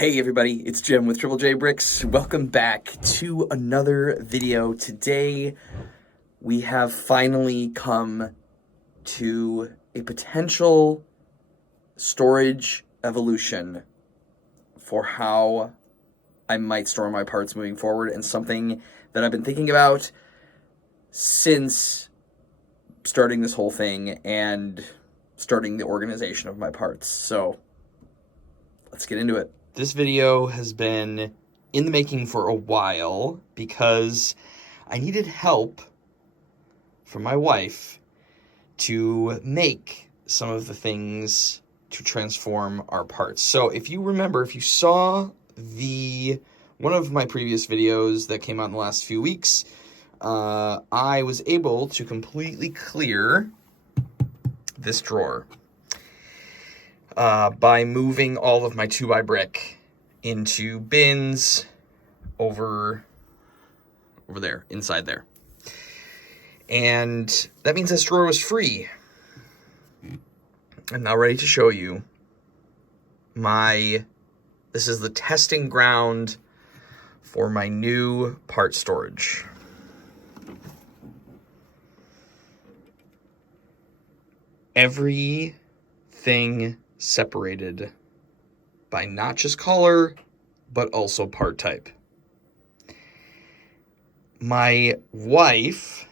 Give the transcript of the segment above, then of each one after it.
Hey everybody, it's Jim with Triple J Bricks. Welcome back to another video. Today we have finally come to a potential storage evolution for how I might store my parts moving forward, and something that I've been thinking about since starting this whole thing and starting the organization of my parts. So let's get into it. This video has been in the making for a while because I needed help from my wife to make some of the things to transform our parts. So if you remember, if you saw one of my previous videos that came out in the last few weeks, I was able to completely clear this drawer by moving all of my 2x brick into bins over there, inside there. And that means this drawer was free. I'm now ready to show you this is the testing ground for my new part storage. Everything separated by not just color, but also part type. My wife,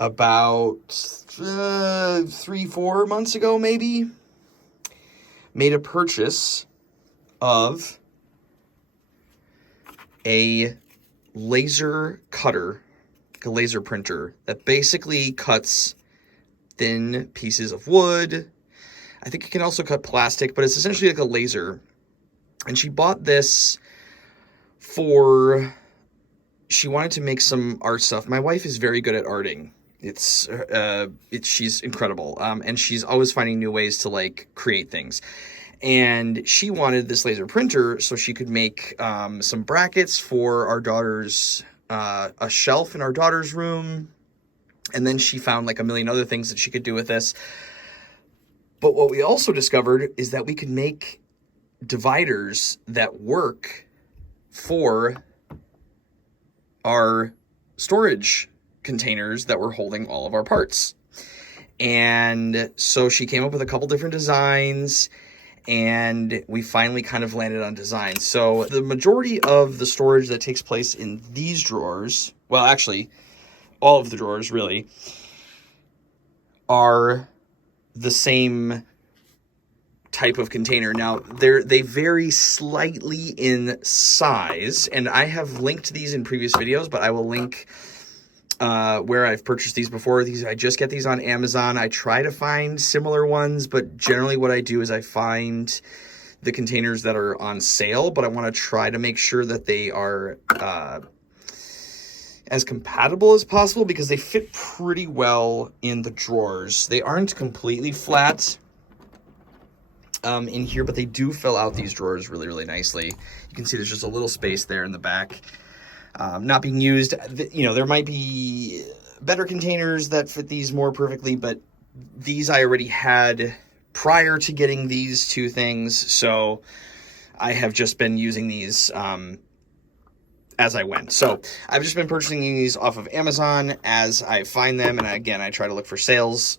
about 3-4 months ago maybe, made a purchase of a laser cutter, like a laser printer, that basically cuts thin pieces of wood. I think it can also cut plastic, but it's essentially like a laser. And she bought this she wanted to make some art stuff. My wife is very good at arting. She's incredible. And she's always finding new ways to create things. And she wanted this laser printer so she could make some brackets for our daughter's, a shelf in our daughter's room. And then she found a million other things that she could do with this. But what we also discovered is that we could make dividers that work for our storage containers that were holding all of our parts. And so she came up with a couple different designs, and we finally kind of landed on designs. So the majority of the storage that takes place in these drawers, well, actually, all of the drawers really, are the same type of container. Now, they vary slightly in size, and I have linked these in previous videos, but I will link where I've purchased these before. I just get these on Amazon. I try to find similar ones, but generally what I do is I find the containers that are on sale, but I want to try to make sure that they are as compatible as possible, because they fit pretty well in the drawers. They aren't completely flat in here, but they do fill out these drawers really, really nicely. You can see there's just a little space there in the back, not being used. There might be better containers that fit these more perfectly, but these I already had prior to getting these two things, so I have just been using these as I went. So I've just been purchasing these off of Amazon as I find them, and again, I try to look for sales.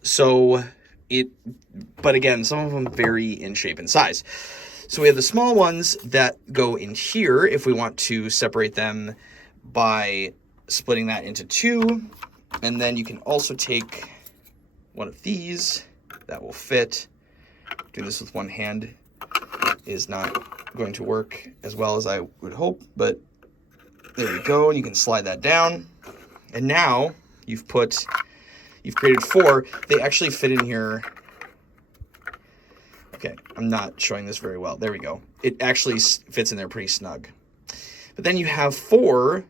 But again, some of them vary in shape and size. So we have the small ones that go in here if we want to separate them by splitting that into two. And then you can also take one of these that will fit. Doing this with one hand is not going to work as well as I would hope, but there you go. And you can slide that down. And now you've created four. They actually fit in here. Okay, I'm not showing this very well. There we go. It actually fits in there pretty snug. But then you have 4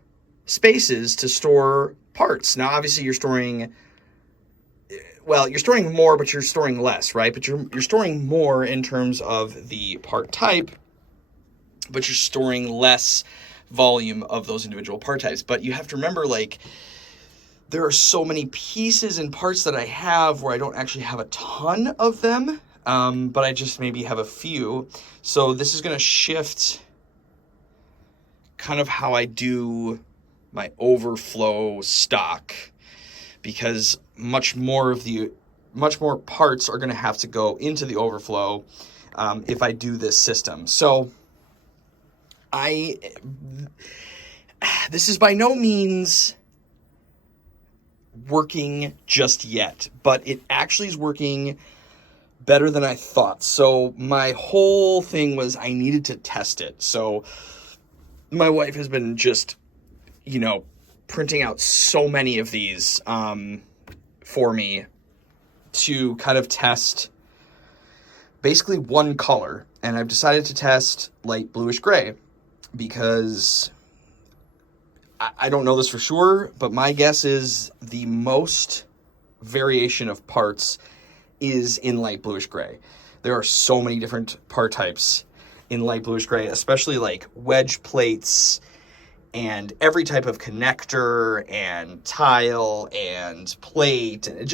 spaces to store parts. Now, obviously, you're storing more, but you're storing less, right? But you're storing more in terms of the part type, but you're storing less volume of those individual part types. But you have to remember, there are so many pieces and parts that I have where I don't actually have a ton of them, but I just maybe have a few. So this is going to shift kind of how I do my overflow stock, because much more parts are going to have to go into the overflow if I do this system. So this is by no means working just yet, but it actually is working better than I thought. So my whole thing was I needed to test it. So my wife has been just, printing out so many of these for me to kind of test basically one color. And I've decided to test light bluish gray because I don't know this for sure, but my guess is the most variation of parts is in light bluish gray. There are so many different part types in light bluish gray, especially like wedge plates and every type of connector and tile and plate. And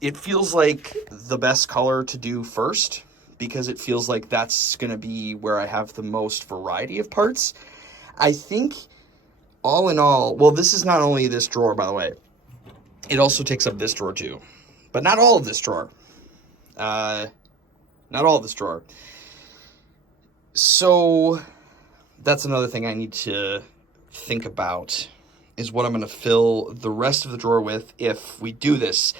it feels like the best color to do first, because it feels like that's going to be where I have the most variety of parts. I think all in all, well, this is not only this drawer, by the way, it also takes up this drawer too, but not all of this drawer. Not all of this drawer. So that's another thing I need to think about, is what I'm going to fill the rest of the drawer with if we do this.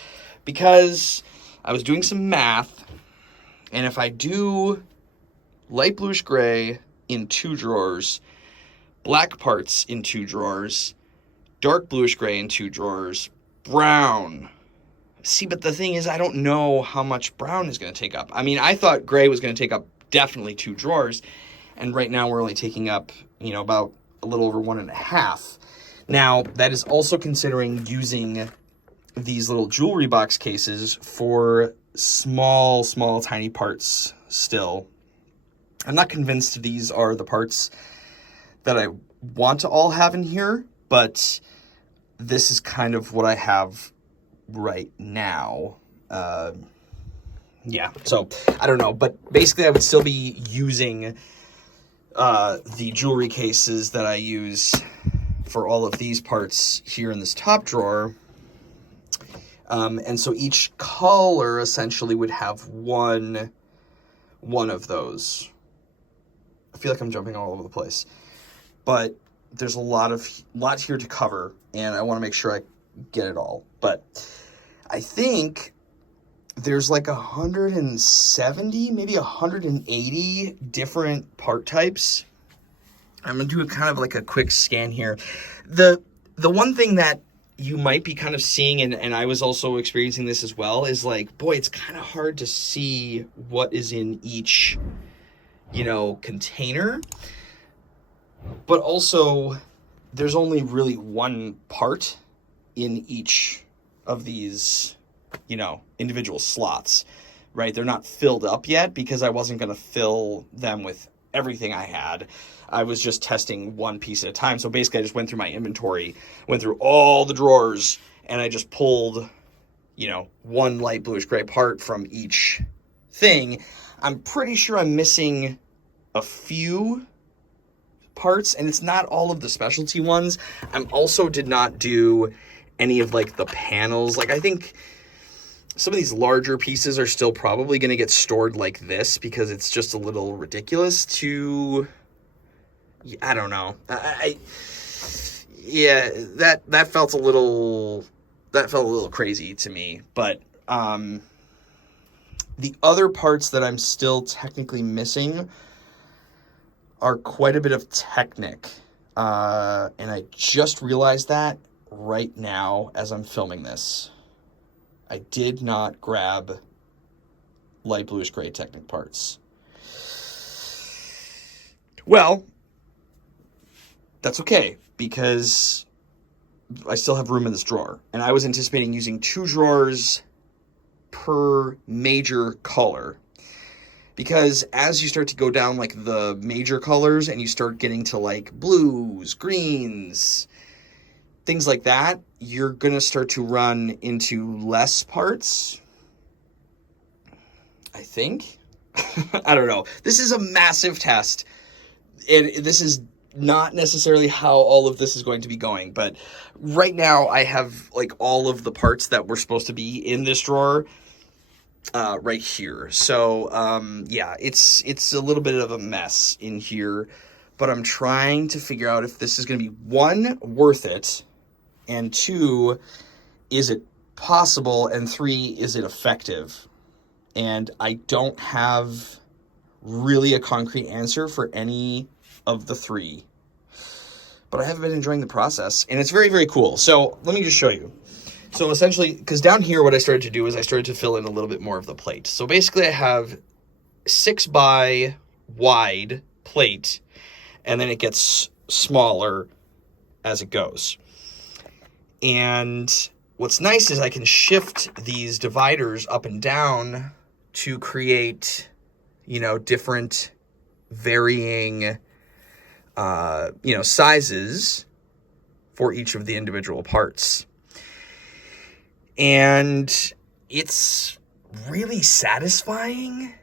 Because I was doing some math, and if I do light bluish gray in 2 drawers, black parts in 2 drawers, dark bluish gray in 2 drawers, brown. See, but the thing is, I don't know how much brown is going to take up. I mean, I thought gray was going to take up definitely 2 drawers, and right now we're only taking up, about a little over 1.5. Now, that is also considering using these little jewelry box cases for small, tiny parts still. I'm not convinced these are the parts that I want to all have in here, but this is kind of what I have right now. Yeah, so I don't know, but basically I would still be using the jewelry cases that I use for all of these parts here in this top drawer. And so each color essentially would have one of those. I feel like I'm jumping all over the place, but there's a lot here to cover, and I want to make sure I get it all. But I think there's like 170, maybe 180 different part types. I'm going to do kind of like a quick scan here. The one thing that you might be kind of seeing, and I was also experiencing this as well, is like, boy, it's kind of hard to see what is in each, container. But also, there's only really one part in each of these, individual slots, right? They're not filled up yet because I wasn't going to fill them with everything I had. I was just testing one piece at a time. So basically I just went through my inventory, went through all the drawers, and I just pulled, one light bluish gray part from each thing. I'm pretty sure I'm missing a few parts, and it's not all of the specialty ones. I also did not do any of like the panels. Like, I think some of these larger pieces are still probably going to get stored like this because it's just a little ridiculous to, I don't know. Yeah, that felt a little crazy to me. But the other parts that I'm still technically missing are quite a bit of Technic. And I just realized that right now as I'm filming this. I did not grab light bluish gray Technic parts. Well, that's okay, because I still have room in this drawer. And I was anticipating using 2 drawers per major color. Because as you start to go down like the major colors and you start getting to like blues, greens, things like that, you're going to start to run into less parts, I think. I don't know. This is a massive test. And this is not necessarily how all of this is going to be going, but right now I have like all of the parts that were supposed to be in this drawer right here. So yeah, it's a little bit of a mess in here, but I'm trying to figure out if this is going to be, one, worth it, and two, is it possible, and three, is it effective? And I don't have really a concrete answer for any of the three, but I have been enjoying the process, and it's very, very cool. So let me just show you. So essentially, because down here what I started to do is I started to fill in a little bit more of the plate. So basically I have 6 by wide plate, and then it gets smaller as it goes. And what's nice is I can shift these dividers up and down to create, you know, different varying, you know, sizes for each of the individual parts. And it's really satisfying.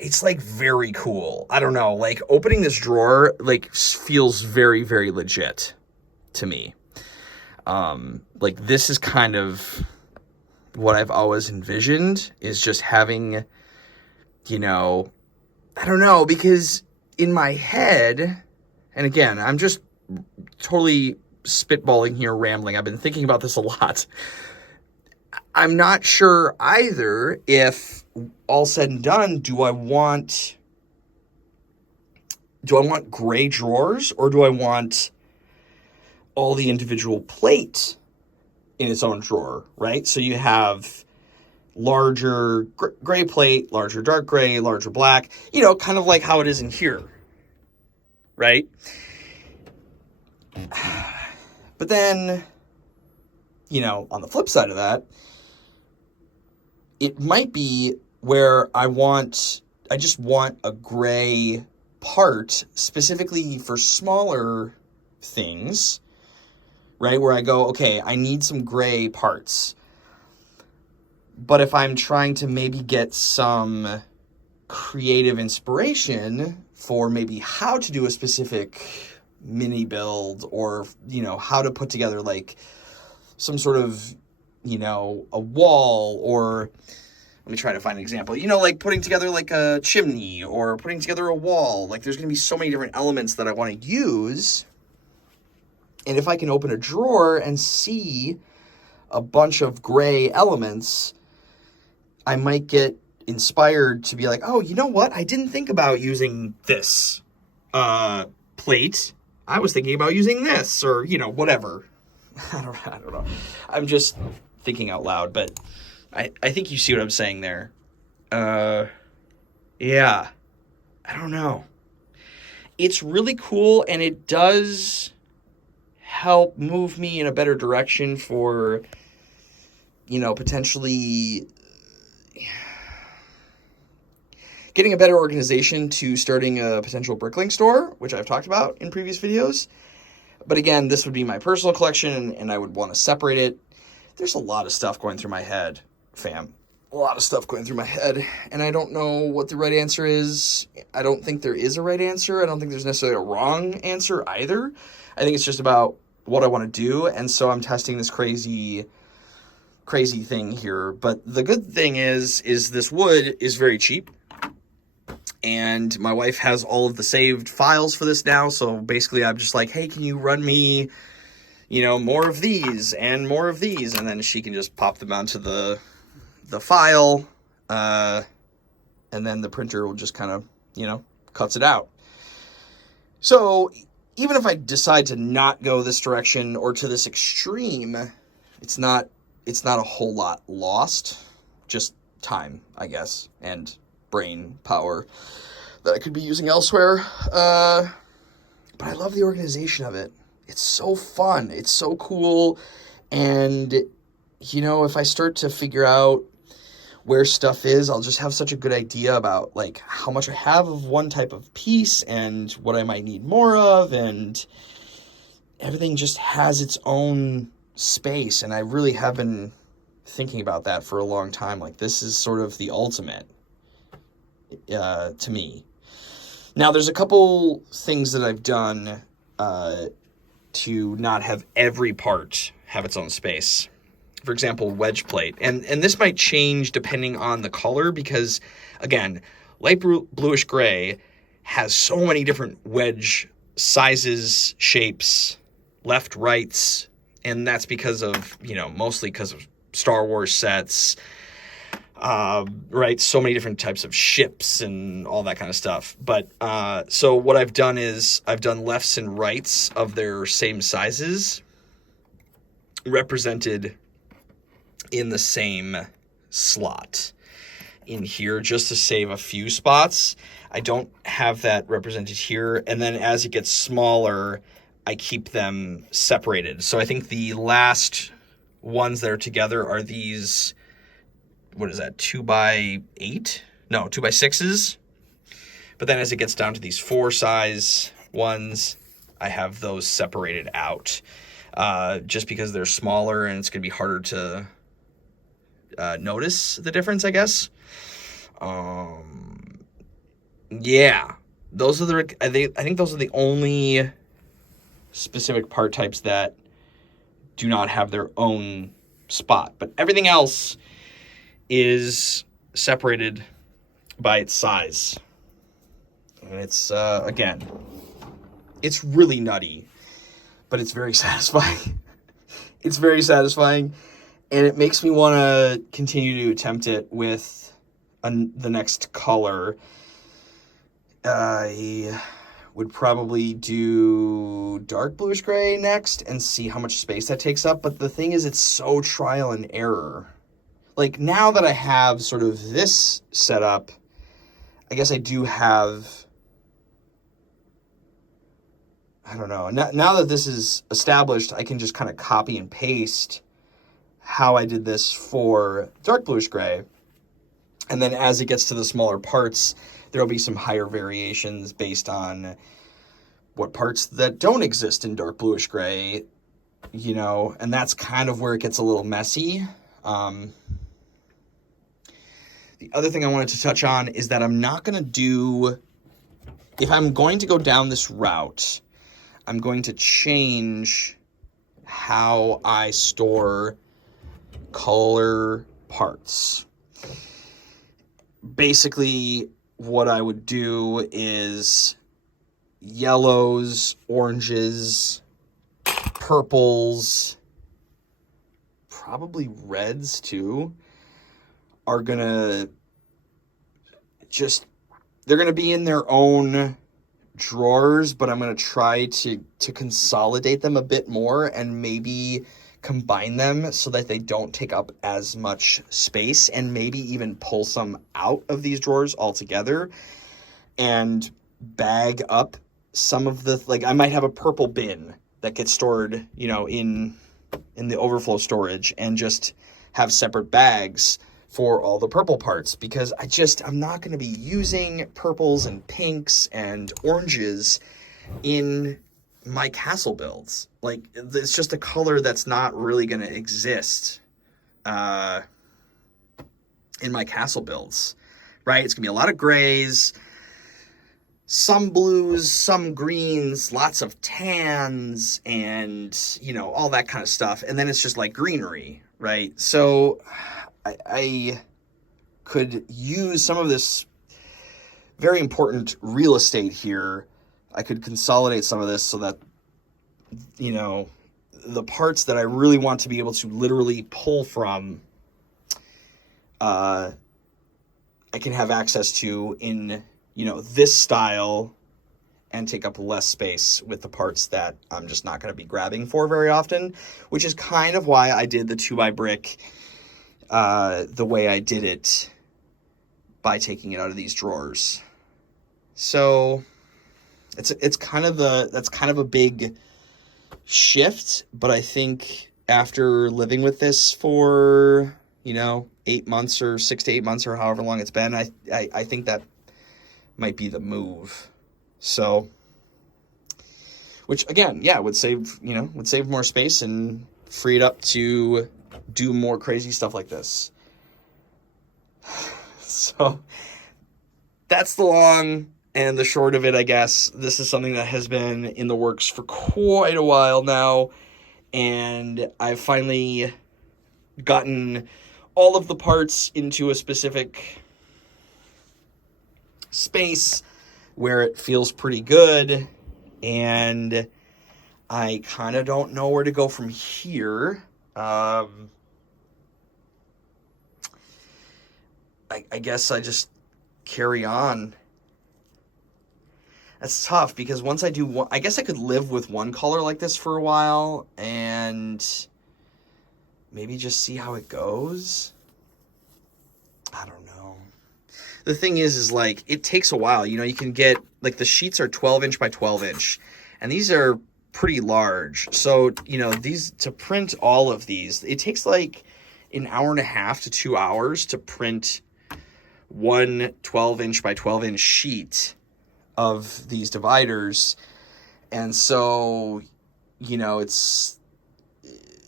It's like very cool. I don't know, like opening this drawer like feels very, very legit to me. Like this is kind of what I've always envisioned, is just having, you know, I don't know, because in my head, and again, I'm just totally spitballing here, rambling. I've been thinking about this a lot. I'm not sure either if, all said and done, do I want gray drawers, or do I want all the individual plate in its own drawer, right? So you have larger gray plate, larger dark gray, larger black, you know, kind of like how it is in here, right? But then, you know, on the flip side of that, it might be where I just want a gray part specifically for smaller things, right? Where I go, okay, I need some gray parts. But if I'm trying to maybe get some creative inspiration for maybe how to do a specific mini build, or, you know, how to put together like some sort of, you know, a wall, or let me try to find an example, you know, like putting together like a chimney or putting together a wall, like there's going to be so many different elements that I want to use. And if I can open a drawer and see a bunch of gray elements, I might get inspired to be like, oh, you know what? I didn't think about using this plate. I was thinking about using this, or, you know, whatever. I don't know. I'm just thinking out loud, but I think you see what I'm saying there. Yeah. I don't know. It's really cool, and it does help move me in a better direction for, you know, potentially getting a better organization to starting a potential Bricklink store, which I've talked about in previous videos. But again, this would be my personal collection, and I would want to separate it. There's a lot of stuff going through my head, fam. A lot of stuff going through my head, and I don't know what the right answer is. I don't think there is a right answer. I don't think there's necessarily a wrong answer either. I think it's just about what I want to do, and so I'm testing this crazy thing here. But the good thing is this wood is very cheap, and my wife has all of the saved files for this now, so basically I'm just like, hey, can you run me, you know, more of these and more of these, and then she can just pop them onto the file, and then the printer will just kind of, you know, cuts it out. So even if I decide to not go this direction or to this extreme, it's not a whole lot lost, just time, I guess, and brain power that I could be using elsewhere. But I love the organization of it. It's so fun. It's so cool. And, you know, if I start to figure out where stuff is, I'll just have such a good idea about like how much I have of one type of piece and what I might need more of, and everything just has its own space. And I really have been thinking about that for a long time. Like, this is sort of the ultimate to me. Now, there's a couple things that I've done to not have every part have its own space. For example, wedge plate. And this might change depending on the color because, again, light bluish gray has so many different wedge sizes, shapes, left, rights, and that's because of, mostly because of Star Wars sets, right? So many different types of ships and all that kind of stuff. But so what I've done is I've done lefts and rights of their same sizes represented in the same slot in here just to save a few spots. I don't have that represented here. And then as it gets smaller, I keep them separated. So I think the last ones that are together are these, what is that, 2x8? No, 2x6s. But then as it gets down to these 4 size ones, I have those separated out. Just because they're smaller and it's going to be harder to notice the difference, I guess. Yeah, those are I think those are the only specific part types that do not have their own spot, but everything else is separated by its size. And it's again, it's really nutty, but it's very satisfying. It's very satisfying, and it makes me want to continue to attempt it with the next color. I would probably do dark bluish gray next and see how much space that takes up. But the thing is, it's so trial and error. Like, now that I have sort of this set up, I guess I do have, I don't know. Now that this is established, I can just kind of copy and paste how I did this for dark bluish gray. And then as it gets to the smaller parts, there'll be some higher variations based on what parts that don't exist in dark bluish gray, and that's kind of where it gets a little messy. The other thing I wanted to touch on is that I'm not going to do, if I'm going to go down this route, I'm going to change how I store color parts. Basically, what I would do is yellows, oranges, purples, probably reds too, are gonna they're gonna be in their own drawers, but I'm gonna try to consolidate them a bit more and maybe combine them so that they don't take up as much space, and maybe even pull some out of these drawers altogether and bag up some of the, like, I might have a purple bin that gets stored, in the overflow storage, and just have separate bags for all the purple parts, because I'm not going to be using purples and pinks and oranges in my castle builds. Like, it's just a color that's not really going to exist in my castle builds, right? It's going to be a lot of grays, some blues, some greens, lots of tans, and, all that kind of stuff. And then it's just like greenery, right? So I could use some of this very important real estate here. I could consolidate some of this so that, the parts that I really want to be able to literally pull from, I can have access to in, this style, and take up less space with the parts that I'm just not going to be grabbing for very often, which is kind of why I did the 2x brick the way I did it, by taking it out of these drawers. So that's kind of a big shift, but I think after living with this for 8 months or 6 to 8 months or however long it's been, I think that might be the move. So, which again, would save more space and free it up to do more crazy stuff like this. So that's the long And the short of it, I guess, this is something that has been in the works for quite a while now. And I've finally gotten all of the parts into a specific space where it feels pretty good. And I kind of don't know where to go from here. I guess I just carry on. That's tough because once I do one, I guess I could live with one color like this for a while and maybe just see how it goes. I don't know. The thing is like, it takes a while. You know, you can get, like, the sheets are 12 inch by 12 inch, and these are pretty large. So, you know, these, to print all of these, it takes like an hour and a half to 2 hours to print one 12 inch by 12 inch sheet of these dividers. And so, you know, it's,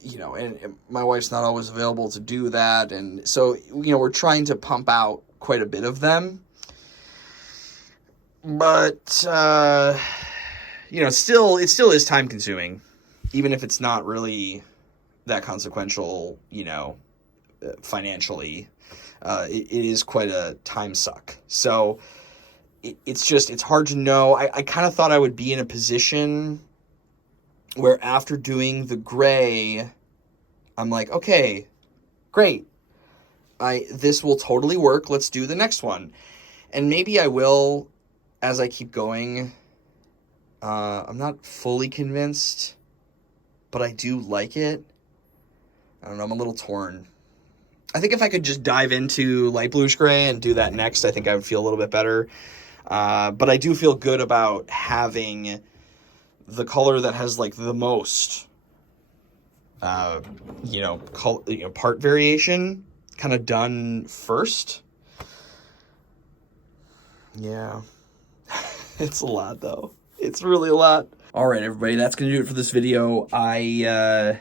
you know, and my wife's not always available to do that. And so, you know, we're trying to pump out quite a bit of them. But, you know, it still is time consuming, even if it's not really that consequential, you know, financially. It is quite a time suck. So it's hard to know. I kind of thought I would be in a position where after doing the gray, I'm like, okay, great. This will totally work. Let's do the next one. And maybe I will as I keep going. I'm not fully convinced, but I do like it. I don't know. I'm a little torn. I think if I could just dive into light bluish gray and do that next, I think I would feel a little bit better. But I do feel good about having the color that has like the most, you know, part variation kind of done first. Yeah, it's a lot though. It's really a lot. All right, everybody, that's going to do it for this video. I've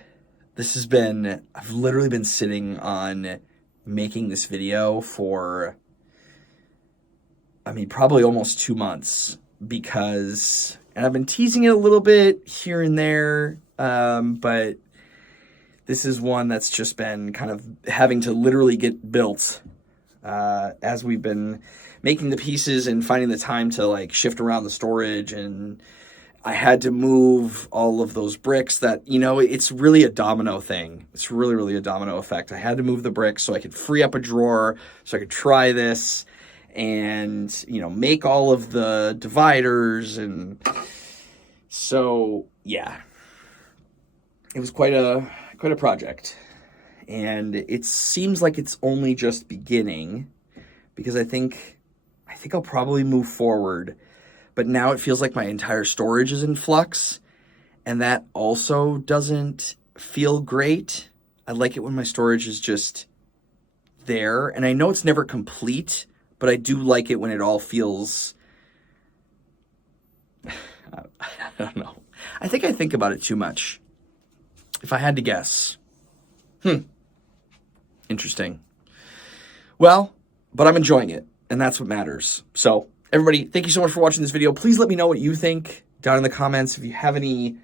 literally been sitting on making this video for, I mean, probably almost 2 months because, and I've been teasing it a little bit here and there, but this is one that's just been kind of having to literally get built as we've been making the pieces and finding the time to like shift around the storage. And I had to move all of those bricks that, you know, it's really a domino thing. It's really, really a domino effect. I had to move the bricks so I could free up a drawer so I could try this and, you know, make all of the dividers. And so, yeah, it was quite a project. And it seems like it's only just beginning because I think I'll probably move forward. But now it feels like my entire storage is in flux, and that also doesn't feel great. I like it when my storage is just there, and I know it's never complete, but I do like it when it all feels, I don't know. I think about it too much. If I had to guess. Interesting. Well, but I'm enjoying it, and that's what matters. So, everybody, thank you so much for watching this video. Please let me know what you think down in the comments. If you have any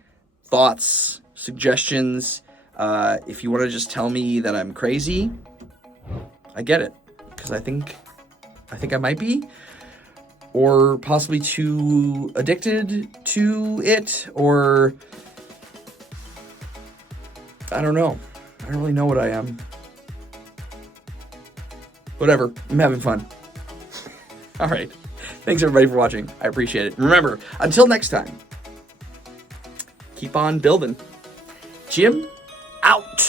thoughts, suggestions, if you want to just tell me that I'm crazy, I get it. Because I think I might be. Or possibly too addicted to it. Or, I don't know. I don't really know what I am. Whatever. I'm having fun. All right. Thanks, everybody, for watching. I appreciate it. And remember, until next time, keep on building. Jim, out.